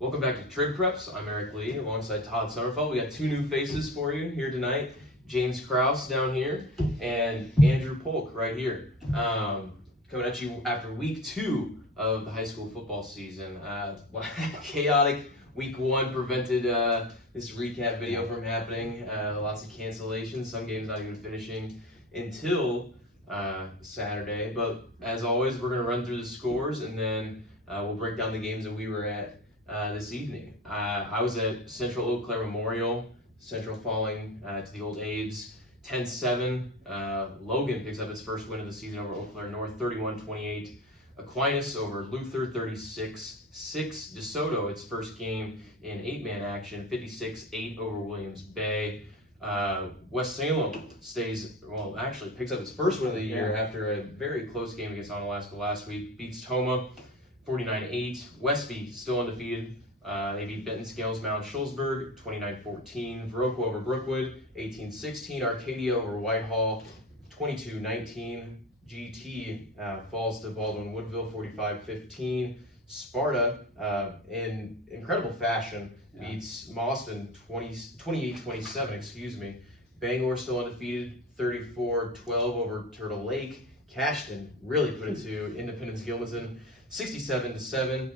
Welcome back to TribPreps. I'm Eric Lee alongside Todd Summerfeld. We got two new faces for you here tonight. James Crosse down here and Andrew Polk right here. Coming at you after week 2 of the high school football season. Chaotic week 1 prevented this recap video from happening. Lots of cancellations, some games not even finishing until Saturday. But as always, we're going to run through the scores and then we'll break down the games that we were at this evening. I was at Central Eau Claire Memorial, Central falling to the old Aids 10-7. Logan picks up its first win of the season over Eau Claire North, 31-28. Aquinas over Luther, 36-6. DeSoto, its first game in 8-man action, 56-8 over Williams Bay. West Salem picks up its first win of the year after a very close game against Onalaska last week. Beats Toma 49-8. Westby still undefeated. They beat Benton Scales Mount Schulzberg 29-14. Viroqua over Brookwood 18-16. Arcadia over Whitehall 22-19. GT falls to Baldwin Woodville 45-15. Sparta, in incredible fashion, beats Mauston 28-27. Bangor still undefeated 34-12 over Turtle Lake. Cashton really put it to Independence Gilmanton 67-7.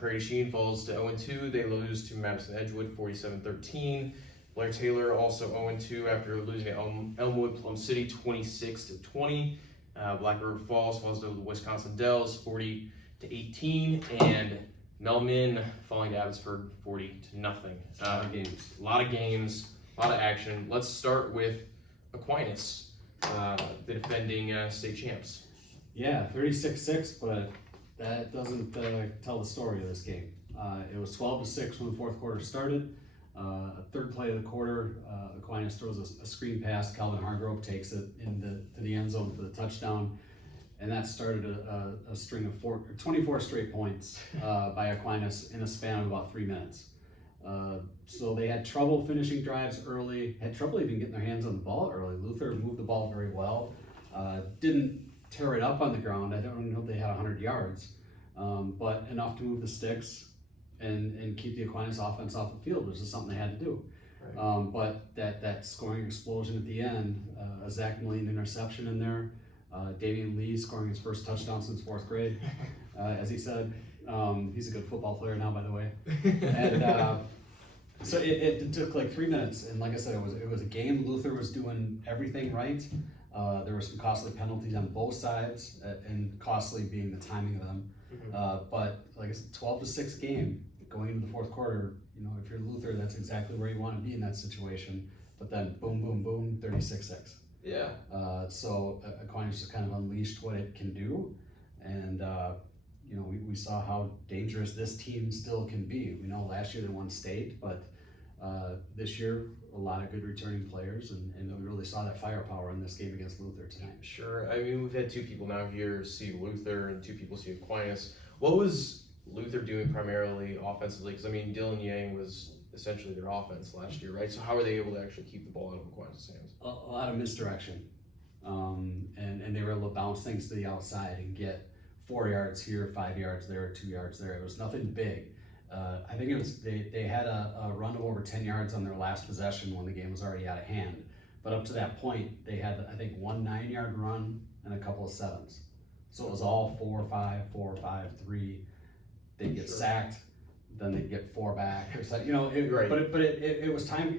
Prairie Sheen falls to 0-2. They lose to Madison Edgewood 47-13. Blair Taylor also 0-2 after losing to Elmwood Plum City 26-20. Black River falls to the Wisconsin Dells 40-18, and Melmin falling to Abbotsford 40-0. A lot of games, a lot of action. Let's start with Aquinas, the defending state champs. Yeah, 36-6, but that doesn't tell the story of this game. It was 12-6 when the fourth quarter started. Third play of the quarter, Aquinas throws a screen pass. Calvin Hargrove takes it to the end zone for the touchdown, and that started a string of 24 straight points by Aquinas in a span of about 3 minutes. So they had trouble finishing drives early, had trouble even getting their hands on the ball early. Luther moved the ball very well, didn't tear it up on the ground. I don't know if they had 100 yards, but enough to move the sticks and keep the Aquinas offense off the field, which is something they had to do. Right. But that scoring explosion at the end, a Zach Moline interception in there, Damian Lee scoring his first touchdown since 4th grade, as he said. He's a good football player now, by the way. And so it took like 3 minutes, and like I said, it was a game. Luther was doing everything right. There were some costly penalties on both sides, and costly being the timing of them. Mm-hmm. But like I said, 12-6 game going into the fourth quarter. You know, if you're Luther, that's exactly where you want to be in that situation. But then boom, boom, boom, 36-6. Yeah. So Aquinas just kind of unleashed what it can do, and you know, we saw how dangerous this team still can be. We know last year they won state, but this year a lot of good returning players, and we really saw that firepower in this game against Luther tonight. Sure. I mean, we've had 2 people now here see Luther and 2 people see Aquinas. What was Luther doing primarily offensively? Because I mean, Dylan Yang was essentially their offense last year, right? So how were they able to actually keep the ball out of Aquinas' hands? A lot of misdirection, and they were able to bounce things to the outside and get 4 yards here, 5 yards there, 2 yards there. It was nothing big. I think it was they had a run of over 10 yards on their last possession when the game was already out of hand. But up to that point, they had, I think, 1 9-yard run and a couple of 7s. So it was all 4-5, 3. They'd get sacked, then they'd get 4 back. Or so, you know, but it was time.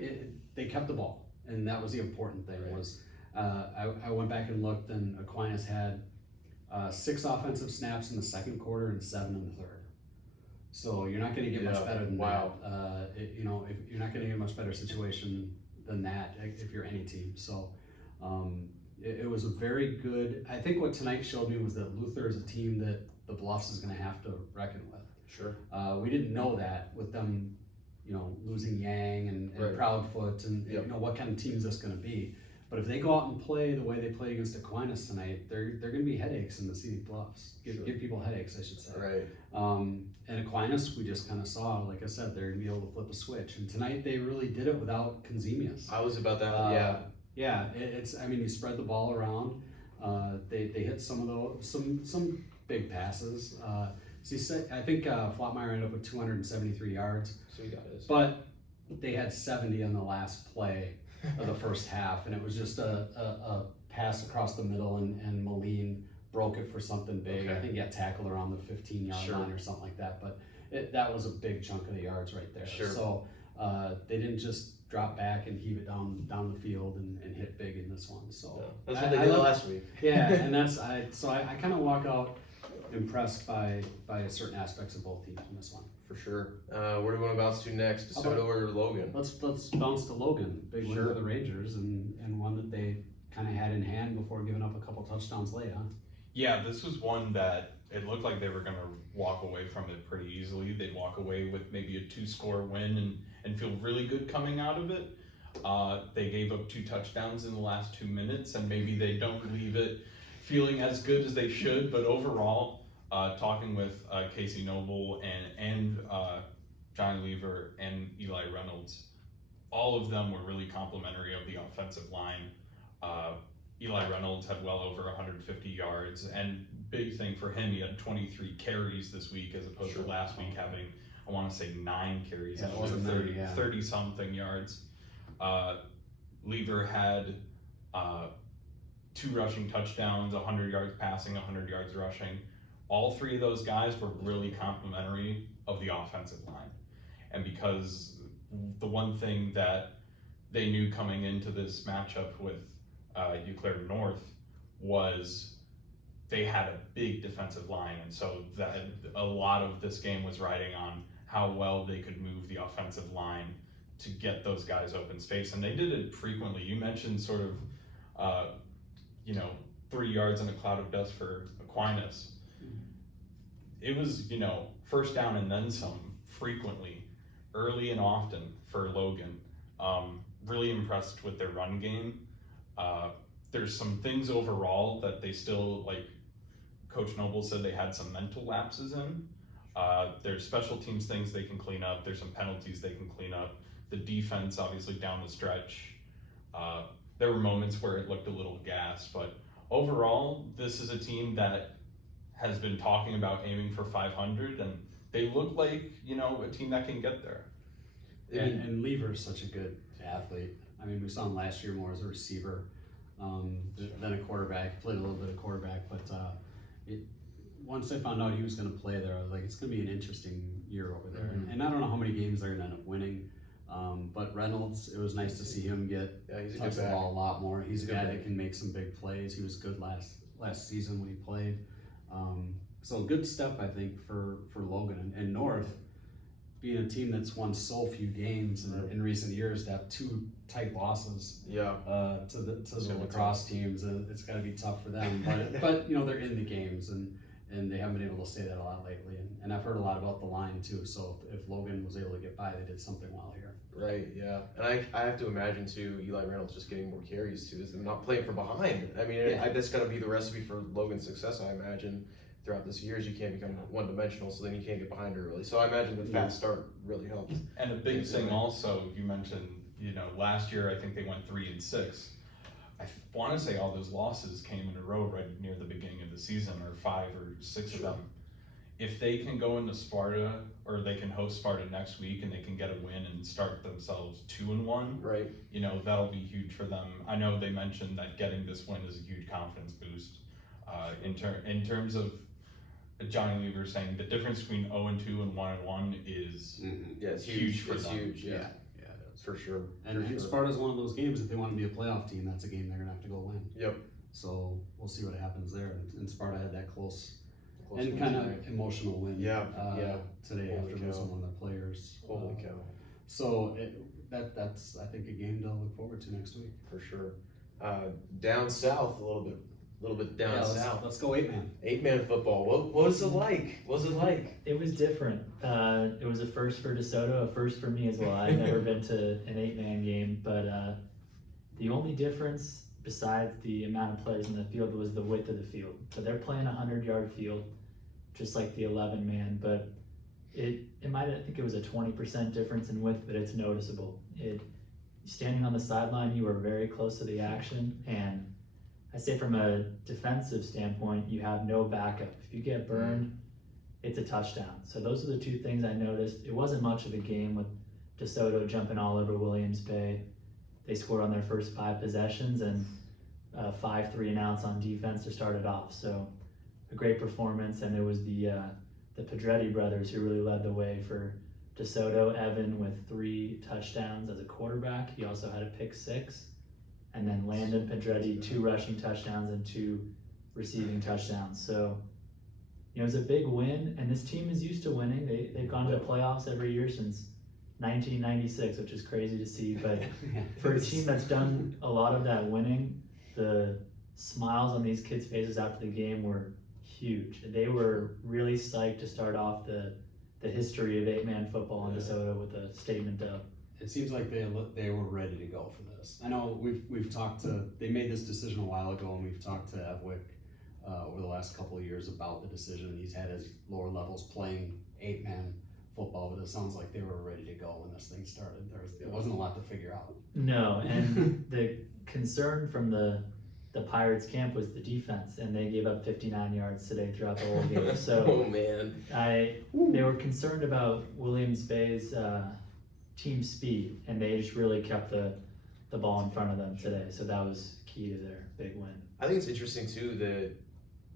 They kept the ball, and that was the important thing. Right. Was I went back and looked, and Aquinas had 6 offensive snaps in the second quarter and 7 in the third. So you're not going to get much better than that. You know, if you're not going to get a much better situation than that if you're any team. So it was a very good. I think what tonight showed me was that Luther is a team that the Bluffs is going to have to reckon with. Sure. We didn't know that with them, you know, losing Yang and Proudfoot, and you know, what kind of team is this going to be. But if they go out and play the way they played against Aquinas tonight, they're going to be headaches in the Scenic Bluffs. Give people headaches, I should say. Right. And Aquinas, we just kind of saw, like I said, they're going to be able to flip a switch. And tonight they really did it without Conzemius. I was about that. Yeah. It's. I mean, you spread the ball around. They hit some of those some big passes. So I think Flotmeyer ended up with 273 yards, So you got this. but they had 70 on the last play of the first half, and it was just a pass across the middle, and Moline broke it for something big. Okay. I think he got tackled around the 15-yard Sure. line or something like that, but that was a big chunk of the yards right there. Sure. So they didn't just drop back and heave it down the field and hit big in this one. So Yeah. That's what they did last week. Yeah, and I kind of walk out impressed by certain aspects of both teams in this one. For sure. Where do we want to bounce to next? How about- DeSoto or Logan? Let's bounce to Logan. Big win Sure. for the Rangers, and one that they kind of had in hand before giving up a couple touchdowns late, huh? Yeah, this was one that it looked like they were going to walk away from it pretty easily. They'd walk away with maybe a 2-score win and feel really good coming out of it. They gave up 2 touchdowns in the last 2 minutes, and maybe they don't leave it feeling as good as they should. But overall, talking with Casey Noble and Johnny Lever and Eli Reynolds, all of them were really complimentary of the offensive line. Eli Reynolds had well over 150 yards, and big thing for him, he had 23 carries this week as opposed to last week having, I want to say, 9 carries Yeah, and it wasn't 30, many, yeah. 30 something yards. Lever had 2 rushing touchdowns, 100 yards passing, 100 yards rushing. All 3 of those guys were really complimentary of the offensive line. And because the one thing that they knew coming into this matchup with Eau Claire North was they had a big defensive line, and so that a lot of this game was riding on how well they could move the offensive line to get those guys open space, and they did it frequently. You mentioned sort of 3 yards in a cloud of dust for Aquinas. It was first down and then some frequently, early and often for Logan. Really impressed with their run game. There's some things overall that they still, like Coach Noble said, they had some mental lapses in. There's special teams things they can clean up. There's some penalties they can clean up. The defense, obviously, down the stretch. There were moments where it looked a little gas, but overall, this is a team that has been talking about aiming for 500, and they look like, a team that can get there. And Lever's such a good athlete. I mean, we saw him last year more as a receiver than a quarterback. Played a little bit of quarterback, but once I found out he was going to play there, I was like, it's going to be an interesting year over there. Mm-hmm. And I don't know how many games they're going to end up winning. But Reynolds, it was nice to see him touch the ball a lot more. He's a guy that can make some big plays. He was good last season when he played. So a good step, I think, for Logan and North. Being a team that's won so few games in recent years, to have 2 tight losses to the lacrosse teams, it's got to be tough for them. But they're in the games, and they haven't been able to say that a lot lately. And I've heard a lot about the line too. So if Logan was able to get by, they did something well here. Right, yeah. And I have to imagine too, Eli Reynolds just getting more carries too, is not playing from behind. I mean, that's got to be the recipe for Logan's success, I imagine. Throughout this years, you can't become one-dimensional, so then you can't get behind her really. So I imagine the fast start really helped. And a big thing also, you mentioned, last year I think they went 3-6. I want to say all those losses came in a row right near the beginning of the season, or 5 or 6 of them. If they can go into Sparta, or they can host Sparta next week, and they can get a win and start themselves 2-1, right? That'll be huge for them. I know they mentioned that getting this win is a huge confidence boost. In terms of Johnny Lever saying the difference between 0-2 and 1-1 is it's huge for it's them. huge, yeah, for sure. And Sparta's one of those games. If they want to be a playoff team, that's a game they're gonna have to go win. Yep. So we'll see what happens there. And Sparta had that close and kind of emotional win. Today after losing one of their players. Holy cow! So that's I think a game to look forward to next week for sure. Down south a little bit down south. Let's go 8-man. 8-man football. What was it like? What was it like? It was different. It was a first for DeSoto, a first for me as well. I've never been to an 8-man game, but the only difference besides the amount of players in the field was the width of the field. So they're playing a 100-yard field, just like the 11-man, but it might, I think it was a 20% difference in width, but it's noticeable. Standing on the sideline, you were very close to the action, and I say from a defensive standpoint, you have no backup. If you get burned, it's a touchdown. So those are the two things I noticed. It wasn't much of a game with DeSoto jumping all over Williams Bay. They scored on their first 5 possessions and 5 3-and-outs on defense to start it off. So a great performance, and it was the Pedretti brothers who really led the way for DeSoto. Evan with 3 touchdowns as a quarterback. He also had a pick 6. And then Landon Pedretti, 2 rushing touchdowns and 2 receiving touchdowns. So, it was a big win, and this team is used to winning. They've gone to the playoffs every year since 1996, which is crazy to see. But for a team that's done a lot of that winning, the smiles on these kids' faces after the game were huge. They were really psyched to start off the history of 8-man football in DeSoto with a statement dub. It seems like they were ready to go for this. I know we've talked to, they made this decision a while ago, and we've talked to Evwick over the last couple of years about the decision. He's had his lower levels playing 8-man football, but it sounds like they were ready to go when this thing started. There wasn't a lot to figure out. No, and the concern from the Pirates camp was the defense, and they gave up 59 yards today throughout the whole game. So Oh man. they were concerned about Williams Bay's team speed, and they just really kept the ball in front of them today. So that was key to their big win. I think it's interesting too that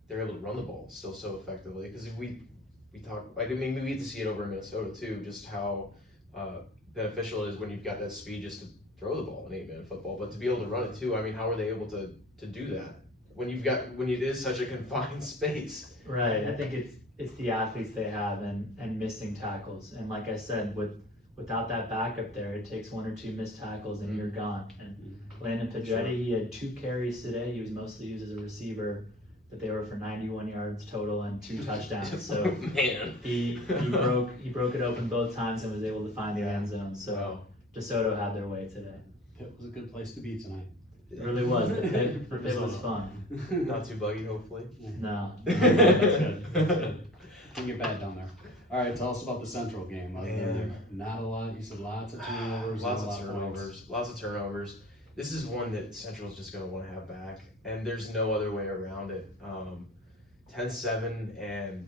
they're able to run the ball still so effectively, because we talk, like, I mean, we get to see it over in Minnesota too, just how beneficial it is when you've got that speed just to throw the ball in 8-man football, but to be able to run it too. I mean, how are they able to do that when it is such a confined space? Right. I think it's the athletes they have and missing tackles. And like I said, without that backup there, it takes 1 or 2 missed tackles and you're gone. And Landon Pedretti, he had 2 carries today. He was mostly used as a receiver, but they were for 91 yards total and 2 touchdowns. So Man. he broke it open both times and was able to find the end zone. So DeSoto had their way today. It was a good place to be tonight. It really was. It was fun. Not too buggy, hopefully. No. That's good. That's good. Didn't get bad down there. All right, tell us about the Central game. Not a lot. You said lots of turnovers. Lots of turnovers. This is one that Central's just going to want to have back, and there's no other way around it. 10-7, and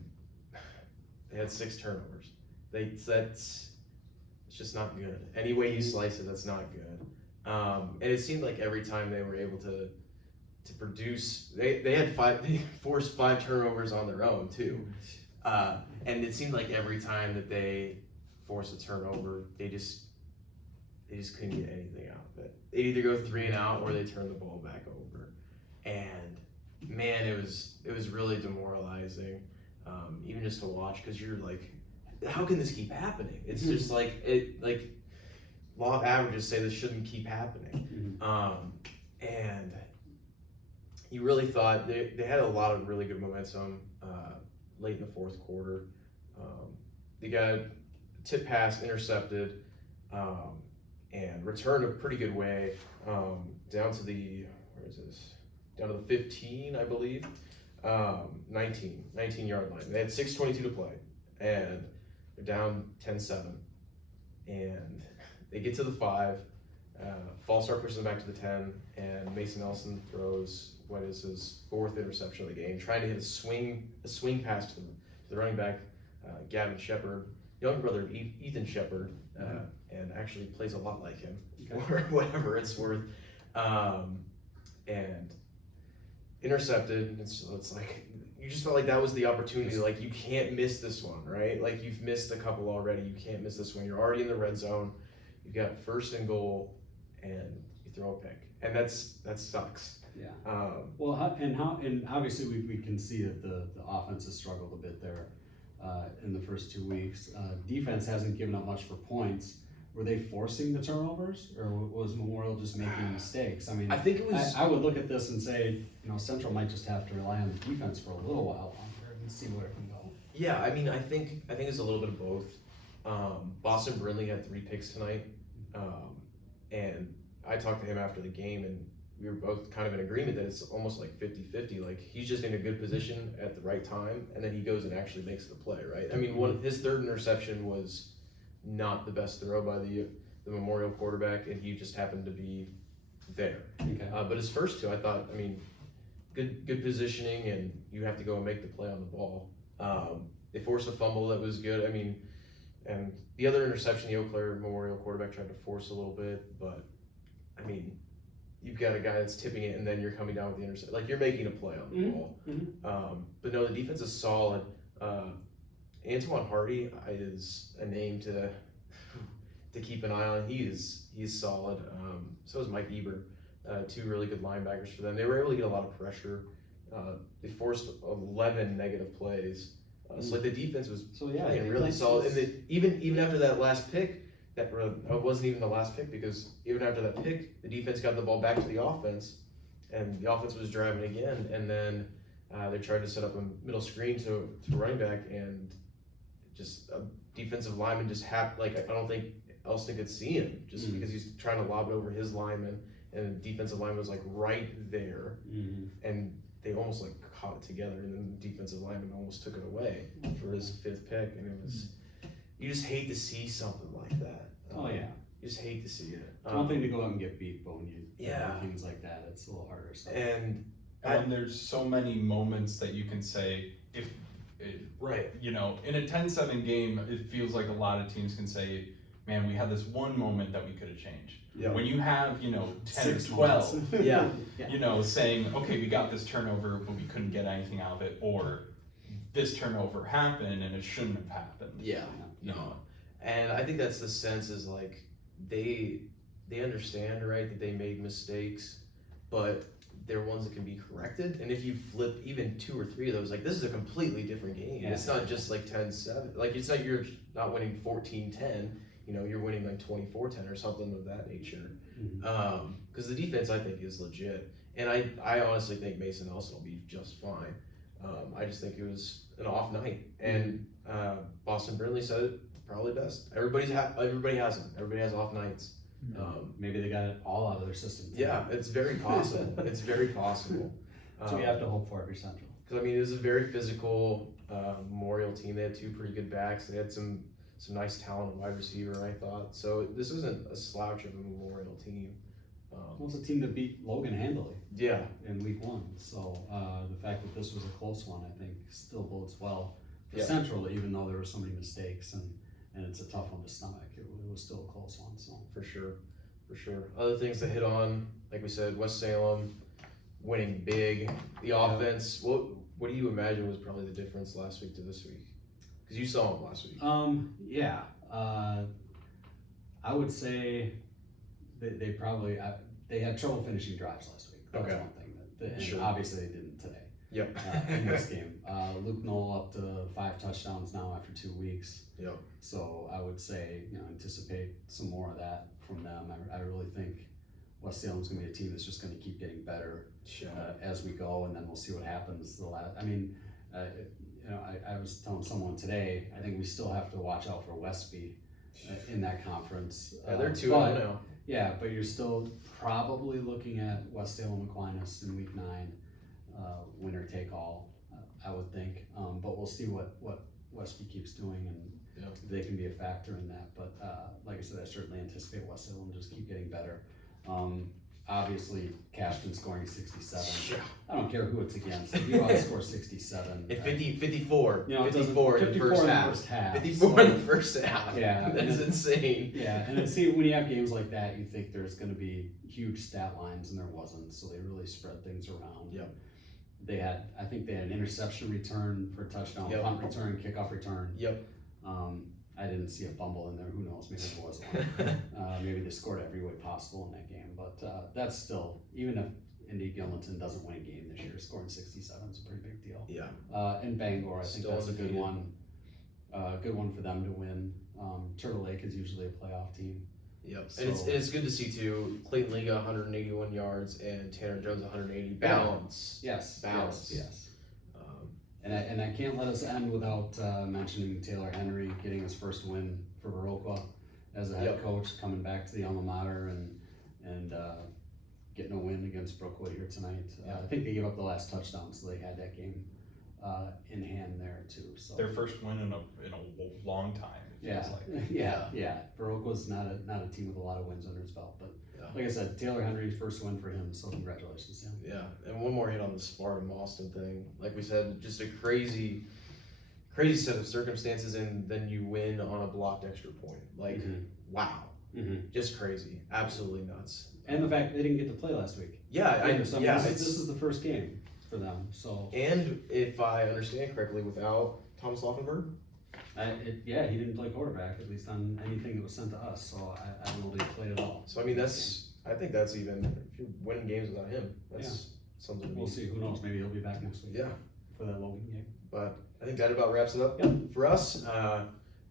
they had 6 turnovers. It's just not good. Any way you slice it, that's not good. And it seemed like every time they were able to produce, they forced 5 turnovers on their own too. And it seemed like every time that they forced a turnover, they just couldn't get anything out of it. They'd either go 3 and out or they turn the ball back over. And man, it was really demoralizing, even just to watch, because you're like, how can this keep happening? It's just like law of averages say this shouldn't keep happening. And you really thought they had a lot of really good momentum late in the 4th quarter. They got a tip pass intercepted and returned a pretty good way down to the, down to the 15, I believe, 19-yard line. They had 6:22 to play, and they're down 10-7, and they get to the 5. False start pushes them back to the 10, and Mason Nelson throws what is his 4th interception of the game, trying to hit a swing pass to the running back, Gavin Shepard, younger brother of Ethan Shepard, and actually plays a lot like him, for whatever it's worth, and intercepted. And so it's like, you just felt like that was the opportunity. Like, you can't miss this one, right? Like, you've missed a couple already. You can't miss this one. You're already in the red zone. You've got 1st and goal, and you throw a pick, and that sucks. Yeah. And obviously we can see that the offense has struggled a bit there in the first 2 weeks. Defense hasn't given up much for points. Were they forcing the turnovers, or was Memorial just making mistakes? I mean, I think it was. I would look at this and say, Central might just have to rely on the defense for a little while longer and see where it can go. Yeah, I mean, I think it's a little bit of both. Boston Brindley had 3 picks tonight, and I talked to him after the game, and we were both kind of in agreement that it's almost like 50-50. Like, he's just in a good position at the right time, and then he goes and actually makes the play, right? I mean, his 3rd interception was not the best throw by the Memorial quarterback, and he just happened to be there. Okay. But his first 2, I thought, I mean, good positioning, and you have to go and make the play on the ball. They forced a fumble that was good. I mean, and the other interception, the Eau Claire Memorial quarterback tried to force a little bit, but I mean, you've got a guy that's tipping it, and then you're coming down with the interception. Like, you're making a play on the ball. But no, the defense is solid. Antoine Hardy is a name to keep an eye on. He's solid. So is Mike Eber. Two really good linebackers for them. They were able to get a lot of pressure. They forced 11 negative plays. So like the defense was playing really solid. And even after that last pick, that wasn't even the last pick, because even after that pick, the defense got the ball back to the offense, and the offense was driving again. And then they tried to set up a middle screen to running back, and just a defensive lineman just I don't think Elston could see him just because he's trying to lob it over his lineman, and the defensive lineman was like right there, and they almost like caught it together, and then the defensive lineman almost took it away for his 5th pick, and it was, you just hate to see something like that. You just hate to see it. It's one thing to go out and get beat, but when you do Yeah. things like that, it's a little harder. So. And there's so many moments that you can say, right. you know, in a 10-7 game, it feels like a lot of teams can say, man, we had this one moment that we could have changed. Yeah. When you have, 10 or 6 12, months. Yeah. saying, okay, we got this turnover, but we couldn't get anything out of it, or this turnover happened and it shouldn't have happened. Yeah. No. And I think that's the sense, is like they understand, right, that they made mistakes, but they're ones that can be corrected. And if you flip even 2 or 3 of those, like, this is a completely different game. Yeah. It's not just like 10-7. Like, it's not, you're not winning 14-10. You're winning like 24-10 or something of that nature. Because the defense, I think, is legit. And I honestly think Mason Nelson will be just fine. I just think it was an off night. And Boston Brindley said it probably best. Everybody has them. Everybody has off nights. Maybe they got it all out of their system. Yeah, it's very possible. It's very possible. So we have to hope for every Central. Because I mean, it was a very physical Memorial team. They had 2 pretty good backs. They had some nice talent at wide receiver, I thought. So this wasn't a slouch of a Memorial team. It was a team that beat Logan handily. Yeah. In week 1. So the fact that this was a close one, I think, still bodes well for Yeah. Central, even though there were so many mistakes and it's a tough one to stomach. It was still a close one. So For sure. Other things to hit on, like we said, West Salem winning big. The offense. What do you imagine was probably the difference last week to this week? Because you saw them last week. I would say they probably they had trouble finishing drives last week. That's one thing. And Sure. obviously they didn't today. Yep. In this game, Luke Knoll up to 5 touchdowns now after 2 weeks. Yep. So I would say anticipate some more of that from them. I really think West Salem's going to be a team that's just going to keep getting better as we go, and then we'll see what happens. I was telling someone today, I think we still have to watch out for Westby in that conference. Yeah, they're 2-0 now. Yeah, but you're still probably looking at West Salem Aquinas in week 9, winner take all, I would think. But we'll see what Westby keeps doing, and they can be a factor in that. But like I said, I certainly anticipate West Salem just keep getting better. Obviously, Cashton scoring 67. I don't care who it's against. If you outscore 67. And 54. You know, 54 in the first half. 54 in the first half. Yeah. That's insane. Yeah, and then see, when you have games like that, you think there's going to be huge stat lines, and there wasn't. So they really spread things around. Yep. I think they had an interception return for a touchdown, punt return, kickoff return. Yep. I didn't see a fumble in there. Who knows? Maybe there was one. Maybe they scored every way possible in that game. But that's still, even if Indy Gilmanton doesn't win a game this year, scoring 67 is a pretty big deal. Yeah. And Bangor, I think Still that's a good undefeated. one. Good one for them to win. Turtle Lake is usually a playoff team. Yep. So- And it's good to see too. Clayton Liga 181 yards and Tanner Jones 180. Balance. Yes. Balance. Yes. And I can't let us end without mentioning Taylor Henry getting his first win for Viroqua as a head coach, coming back to the alma mater and getting a win against Brookwood here tonight. I think they gave up the last touchdown, so they had that game in hand there too. So Their first win in a long time. It feels like. yeah. Viroqua's not a team with a lot of wins under his belt, but like I said, Taylor Henry's first win for him, so congratulations to him. Yeah. And one more hit on the Sparta Mauston thing. Like we said, just a crazy crazy set of circumstances, and then you win on a blocked extra point. Like, wow, just crazy, absolutely nuts. And the fact they didn't get to play last week. This is the first game for them. So, and if I understand correctly, without Thomas Laufenberg. he didn't play quarterback, at least on anything that was sent to us. So I don't know if he played at all. So I mean, I think that's even if you're winning games without him, that's something. We'll see. Who knows? Maybe he'll be back next week. Yeah, for that Logan game. But I think that about wraps it up for us.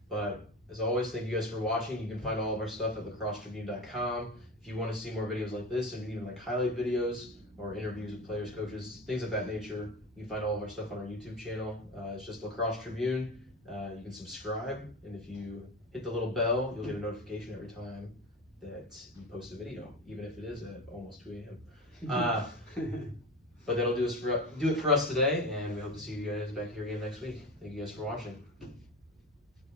But as always, thank you guys for watching. You can find all of our stuff at lacrossetribune.com. If you want to see more videos like this, and even like highlight videos or interviews with players, coaches, things of that nature, you can find all of our stuff on our YouTube channel. It's just Lacrosse Tribune. You can subscribe, and if you hit the little bell, you'll get a notification every time that you post a video, even if it is at almost 2 a.m. But that'll do it for us today, and we hope to see you guys back here again next week. Thank you guys for watching.